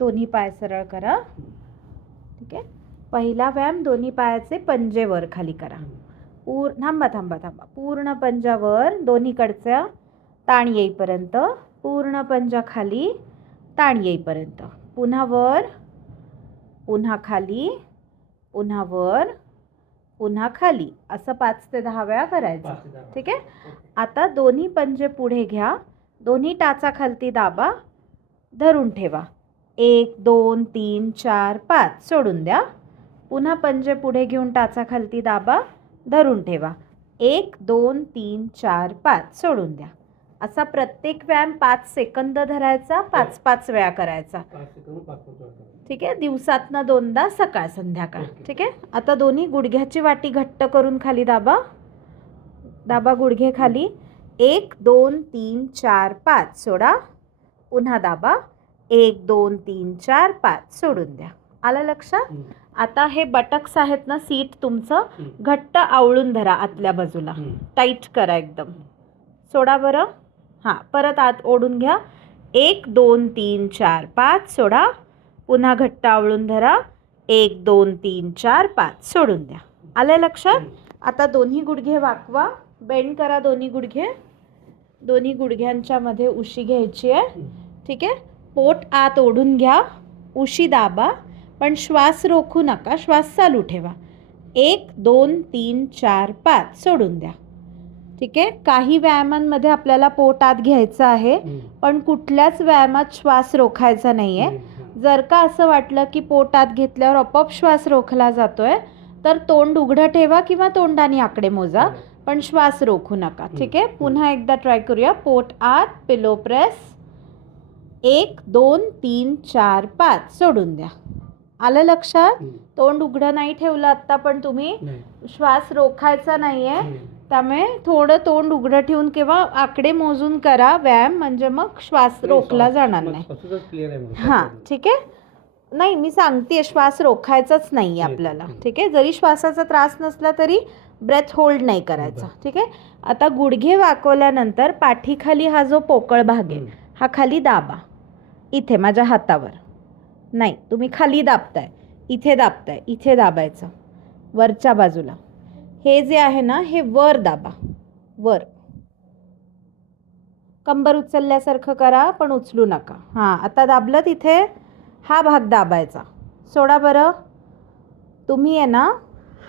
दोन्ही पाय सरळ करा. ठीक आहे. पहिला व्यायाम दोन्ही पायाचे पंजे वर खाली करा. थांबा थांबा थांबा. पूर्ण पंजावर दोन्हीकडच्या ताण येईपर्यंत, पूर्ण पंजा खाली ताण येईपर्यंत. पुन्हा वर, पुन्हा खाली, पुन्हा वर, पुन्हा खाली, असं 5 ते 10 वेळा करायचं. ठीक आहे. आता दोन्ही पंजे पुढे घ्या, दोन्ही टाचा खालती दाबा, धरून ठेवा. 1 2 3 4 5 सोडून द्या. पुन्हा पंजे पुढे घेऊन टाचा खालती दाबा, धरून ठेवा. 1 2 3 4 5 सोडून द्या. असा प्रत्येक व्यायाम 5 सेकंद धरायचा, 5-5 वेळा करायचा. ठीक आहे. दिवसातनं 2दा, सकाळ संध्याकाळ. ठीक आहे. आता दोन्ही गुडघ्याची वाटी घट्ट करून खाली दाबा, दाबा गुडघे खाली. 1 2 3 4 5 सोडा, पुन्हा दाबा. 1 2 3 4 5 सोडून द्या. आलं लक्षात? आता हे बटक्स आहेत ना, सीट तुमचं घट्ट आवळून धरा आतल्या बाजूला, टाईट करा एकदम. सोडा बरं. हां, परत आत ओढून घ्या. 1 2 3 4 5 सोडा, पुन्हा घट्ट आवळून धरा. 1 2 3 4 5 सोडून द्या. आलं लक्षात? आता दोन्ही गुडघे वाकवा, बेंड करा दोन्ही गुडघे. दोन्ही गुडघ्यांच्या मध्ये उशी घ्यायची आहे. ठीक आहे. पोट आत ओढून घ्या, उशी दाबा, पण श्वास रोखू नका, श्वास चालू ठेवा. 1 2 3 4 5 सोडून द्या. ठीक आहे. काही व्यायामांमध्ये आपल्याला पोट आत घ्यायचं आहे, पण कुठल्याच व्यायामात श्वास रोखायचा नाही आहे. जर का असं वाटलं की पोट आत घेतल्यावर आपोआप श्वास रोखला जातोय, तर तोंड उघडं ठेवा किंवा तोंडाने आकडे मोजा, पण श्वास रोखू नका. ठीक आहे. पुन्हा एकदा ट्राय करूया. पोट आत, पिलो प्रेस. 1 2 3 4 5 सोडून द्या. आलं लक्षात? तोंड उघडं नाही ठेवलं आत्ता, पण तुम्ही श्वास रोखायचा नाही आहे, त्यामुळे थोडं तोंड उघडं ठेवून किंवा आकडे मोजून करा व्यायाम, म्हणजे मग श्वास रोखला जाणार नाही. हां, ठीक आहे. नाही, मी सांगते श्वास रोखायचाच नाही आहे आपल्याला. ठीक आहे. जरी श्वासाचा त्रास नसला तरी ब्रेथ होल्ड नाही करायचा. ठीक आहे. आता गुडघे वाकवल्यानंतर पाठीखाली हा जो पोकळ भाग आहे, हा खाली दाबा. इथे माझ्या हातावर नाही, तुम्ही खाली दाबताय, इथे दाबताय, इथे दाबायचं वरच्या बाजूला. हे जे आहे ना, हे वर दाबा, वर. कंबर उचलल्यासारखं करा, पण उचलू नका. हां, आता दाबलं तिथे, हा भाग दाबायचा. सोडा बरं. तुम्ही आहे ना,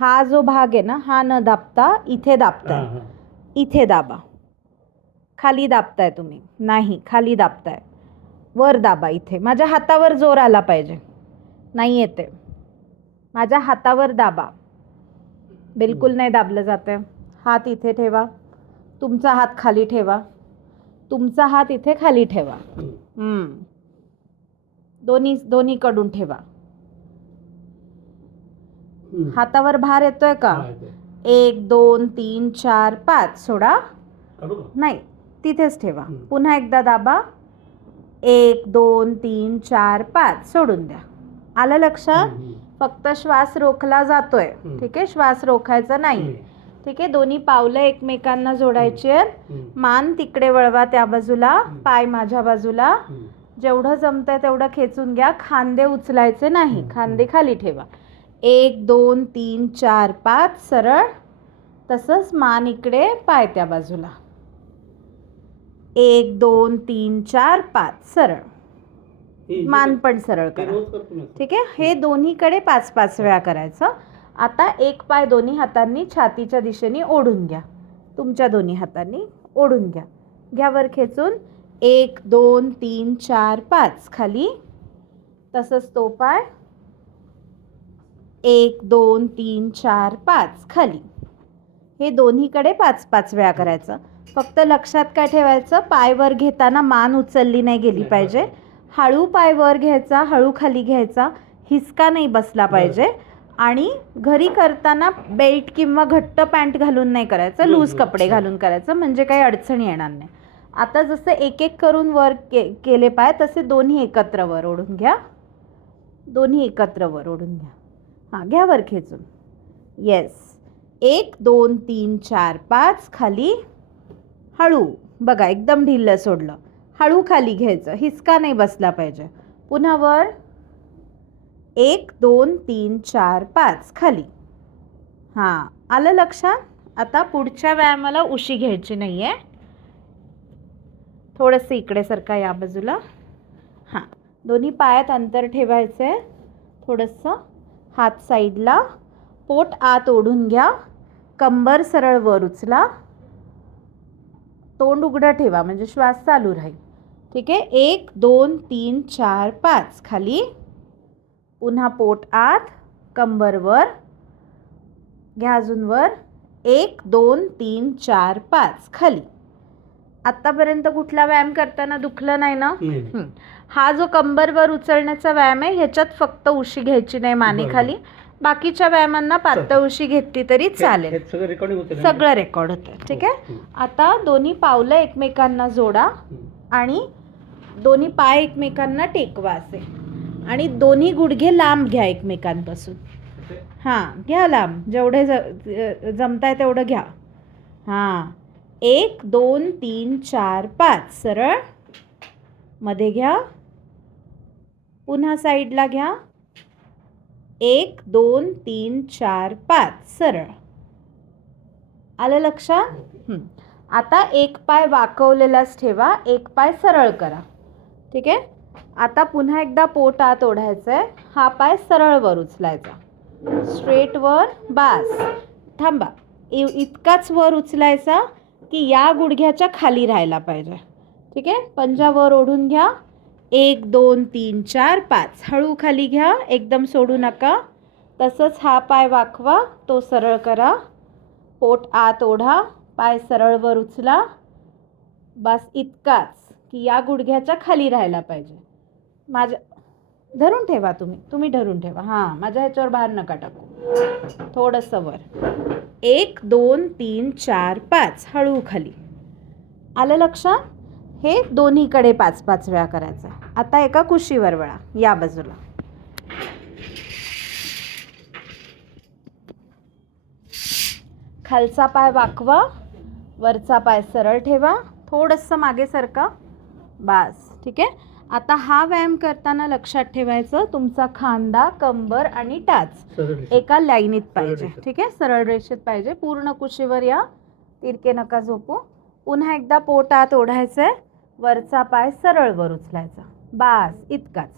हा जो भाग आहे ना, हा न दाबता इथे दाबताय, इथे दाबा. खाली दाबताय तुम्ही, नाही, खाली दाबताय. वर दाबा. इथे माझ्या हातावर जोर आला पाहिजे. नाही येते. माझ्या हातावर दाबा. बिलकुल नाही दाबलं जातं. हात इथे ठेवा, तुमचा हात खाली ठेवा, तुमचा हात इथे खाली ठेवा. दोन्हीकडून ठेवा. हातावर भार येतोय का? 1 2 3 4 5 सोडा. नाही, तिथेच ठेवा. पुन्हा एकदा दाबा. 1 2 3 4 5 सोडून द्या. आलं लक्षात? फक्त श्वास रोखला जातोय. ठीक आहे. श्वास रोखायचा नाही. ठीक आहे. दोन्ही पावलं एकमेकांना जोडायची आहेत. मान तिकडे वळवा, त्या बाजूला, पाय माझ्या बाजूला. जेवढं जमतंय तेवढं खेचून घ्या. खांदे उचलायचे नाही, खांदे खाली ठेवा. 1 2 3 4 5 सरळ. तसंच मान इकडे, पाय त्या बाजूला. 1 2 3 4 5 सरळ. मान पण सरळ करा. ठीक आहे. हे दोन्हीकडे 5-5 वेळा करायचं. आता एक पाय दोन्ही हातांनी छातीच्या दिशेने ओढून घ्या. तुमच्या दोन्ही हातांनी ओढून घ्या. घ्या वर खेचून. 1 2 3 4 5 खाली. तसंच तो पाय. 1 2 3 4 5 खाली. हे दोन्हीकडे 5-5 वेळा करायचं. फक्त लक्षात काय ठेवायचं, पाय वर घेताना मान उचलली नाही गेली पाहिजे. हळू पाय वर घ्यायचा, हळू खाली घ्यायचा, हिसका नाही बसला पाहिजे. आणि घरी करताना बेल्ट किंवा घट्ट पॅन्ट घालून नाही करायचं, लूज कपडे घालून करायचं, म्हणजे काही अडचण येणार नाही. आता जसं एक एक करून वर केले पाय, तसे दोन्ही एकत्र वर ओढून घ्या. दोन्ही एकत्र वर ओढून घ्या. हां, घ्या वर खेचून. येस. 1 2 3 4 5 खाली. हळू बघा, एकदम ढिल्लं सोडलं. हळू खाली घ्यायचं, हिसका नाही बसला पाहिजे. पुन्हा वर 1 2 3 4 5 खाली. हां, आलं लक्षात? आता पुढच्या व्यायामाला उशी घ्यायची नाही आहे. थोडंसं इकडे सरका या बाजूला. हां, दोन्ही पायात अंतर ठेवायचं आहे. थोडंसं हात साईडला, पोट आत ओढून घ्या, कंबर सरळ वर उचला, तोंड उघडं ठेवा म्हणजे श्वास चालू राहील. ठीक आहे. 1 2 3 4 5 खाली. पुन्हा पोट आत, कंबर वर घ्या, अजून वर. 1 2 3 4 5 खाली. आत्तापर्यंत कुठला व्यायाम करताना दुखलं नाही ना? हा जो कंबरवर उचलण्याचा व्यायाम आहे ह्याच्यात फक्त उशी घ्यायची नाही मानेखाली. बाकीच्या व्यायामांना पातळ उशी घेतली तरी चालेल. सगळं रेकॉर्ड होतं. ठीक आहे. आता दोन्ही पावलं एकमेकांना जोडा आणि दोन्ही पाय एकमेकांना टेकवा असे, आणि दोन्ही गुडघे लांब घ्या एकमेकांपासून. हां, घ्या लांब, जेवढे जमताय तेवढं घ्या. हां, 1 2 3 4 5 सरळ मध्ये घ्या. पुन्हा साईडला घ्या. 1 2 3 4 5 सरळ. आलं लक्षात? आता एक पाय वाकवलेलाच ठेवा, एक पाय सरळ करा. ठीक आहे. आता पुन्हा एकदा पोट आत ओढायचं आहे. हा पाय सरळ वर उचलायचा, स्ट्रेट वर. बास, थांबा. इतकाच वर उचलायचा की या गुडघ्याच्या खाली राहायला पाहिजे. ठीक आहे. पंजा वर ओढून घ्या. 1 2 3 4 5 हळू खाली घ्या, एकदम सोडू नका. तसंच हा पाय वाकवा, तो सरळ करा, पोट आत ओढा, पाय सरळ वर उचला. बस इतकाच की या गुडघ्याच्या खाली राहायला पाहिजे. माझ्या धरून ठेवा, तुम्ही धरून ठेवा. हां, माझ्या ह्याच्यावर भार नका टाकू, थोडंसं वर. 1 2 3 4 5 हळू खाली. आलं लक्षात? हे दोन्हीकडे 5-5 वेळा करायचं. आता एका कुशीवर वळा, या बाजूला. खालचा पाय वाकवा, वरचा पाय सरळ ठेवा, थोडंसं मागे सरका. बास. ठीक आहे. आता हा व्यायाम करताना लक्षात ठेवायचं, तुमचा खांदा, कंबर आणि टाच एका लाईनीत पाहिजे. ठीक आहे. सरळ रेषेत पाहिजे. पूर्ण कुशीवर या, तिरके नका झोपू. पुन्हा एकदा पोट आत ओढायचं आहे, वरचा पाय सरळ वर उचलायचा. बास, इतकाच.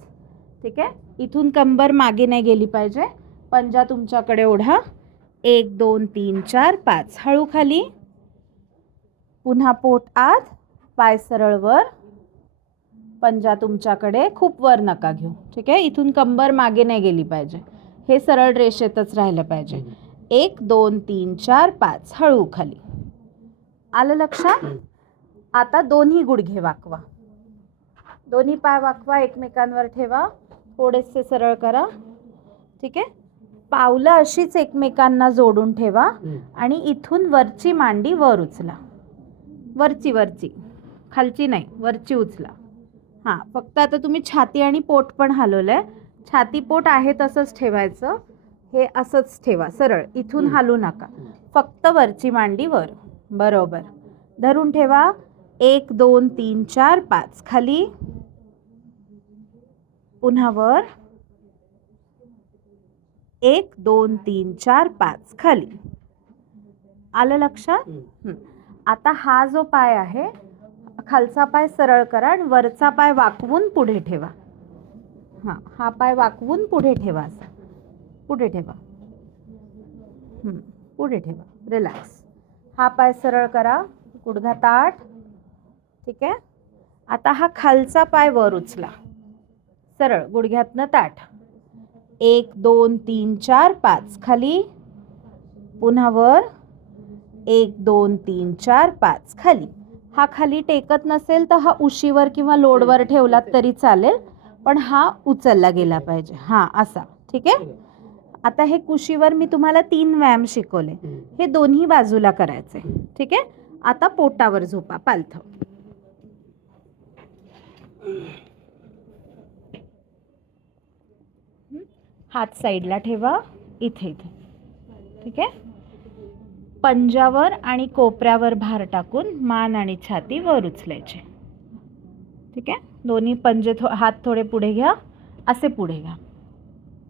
ठीक आहे. इथून कंबर मागे नाही गेली पाहिजे. पंजा तुमच्याकडे ओढा. 1 2 3 4 5 हळू खाली. पुन्हा पोट आत, पाय सरळ वर, पंजा तुमच्याकडे, खूप वर नका घेऊ. ठीक आहे. इथून कंबर मागे नाही गेली पाहिजे, हे सरळ रेषेतच राहिलं पाहिजे. 1 2 3 4 5 हळू खाली. आलं लक्षात? आता दोन्ही गुडघे वाकवा, दोन्ही पाय वाकवा, एकमेकांवर ठेवा, थोडेसे सरळ करा. ठीक आहे. पावलं अशीच एकमेकांना जोडून ठेवा आणि इथून वरची मांडी वर उचला. वरची, खालची नाही, वरची उचला. हां, फक्त आता तुम्ही छाती आणि पोट पण हलवलं आहे. छाती पोट आहे तसंच ठेवायचं, हे असंच ठेवा सरळ, इथून हलू नका, फक्त वरची मांडी वर. बरोबर. धरून ठेवा. 1 2 3 4 5 खाली. पुन्हा वर. 1 2 3 4 5 खाली. आलं लक्षात? आता हा जो पाय आहे, खालचा पाय सरळ करा आणि वरचा पाय वाकवून पुढे ठेवा. हां, हा पाय वाकवून पुढे ठेवा, असा पुढे ठेवा. पुढे ठेवा, रिलॅक्स. हा पाय सरळ करा, गुडघा ताठ. ठीक आहे. आता हा खालचा पाय वर उचला, सरळ गुडघ्यातनं ताठ. 1 2 3 4 5 खाली. पुन्हा वर. 1 2 3 4 5 खाली. हा खाली टेकत नसेल तर हा उशीवर किंवा लोडवर ठेवलात तरी चालेल, पण हा उचलला गेला पाहिजे. हां, असा. ठीक आहे. आता हे कुशीवर मी तुम्हाला 3 व्यायाम शिकवले, हे दोन्ही बाजूला करायचे. ठीक आहे. आता पोटावर झोपा, पालथं. हात साईडला ठेवा, इथे. ठीक आहे. पंजावर आणि कोपऱ्यावर भार टाकून मान आणि छाती वर उचलायचे. ठीक आहे. दोन्ही पंजे हात थोडे पुढे घ्या, असे पुढे घ्या,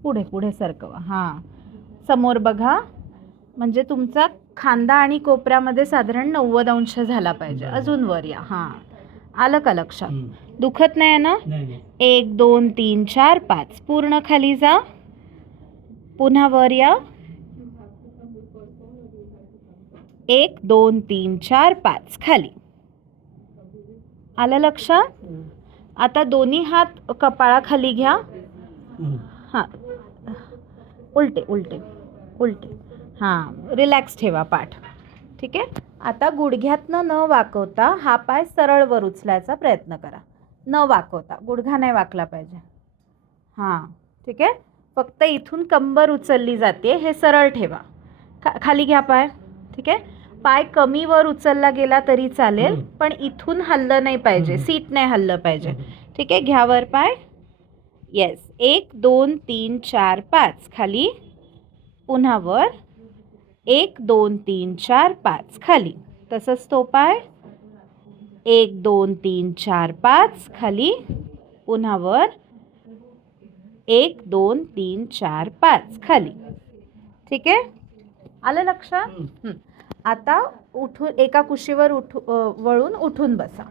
पुढे पुढे सरकवा. हां, समोर बघा. म्हणजे तुमचा खांदा आणि कोपऱ्यामध्ये साधारण 90 अंश झाला पाहिजे. अजून वर या. हां, आलं का लक्षात? दुखत नाही ना? 1 2 3 4 5 पूर्ण खाली जा. पुन्हा वर या. 1 2 3 4 5 खाली. आलं लक्षात? आता दोन्ही हात कपाळाखाली घ्या. हां, उलटे उलटे उलटे. हां, रिलॅक्स ठेवा पाठ. ठीक आहे. आता गुडघ्यातनं न वाकवता हा पाय सरळ वर उचलायचा प्रयत्न करा. न वाकवता, गुडघा नाही वाकला पाहिजे. हां, ठीक आहे. फक्त इथून कंबर उचलली जाते, हे सरळ ठेवा. खाली घ्या पाय. ठीक आहे. पाय कमी वर उचलला गेला तरी चालेल, पण इथून हललं नाही पाहिजे, सीट नाही हललं पाहिजे. ठीक आहे. घ्या वर पाय. येस. 1 2 3 4 5 खाली. पुन्हा वर. 1 2 3 4 5 खाली. तसंच तो पाय. 1 2 3 4 5 खाली. पुन्हा वर. 1 2 3 4 5 खाली. ठीक आहे. आलं लक्षात? आता उठून एका कुशीवर वळून उठून बसा.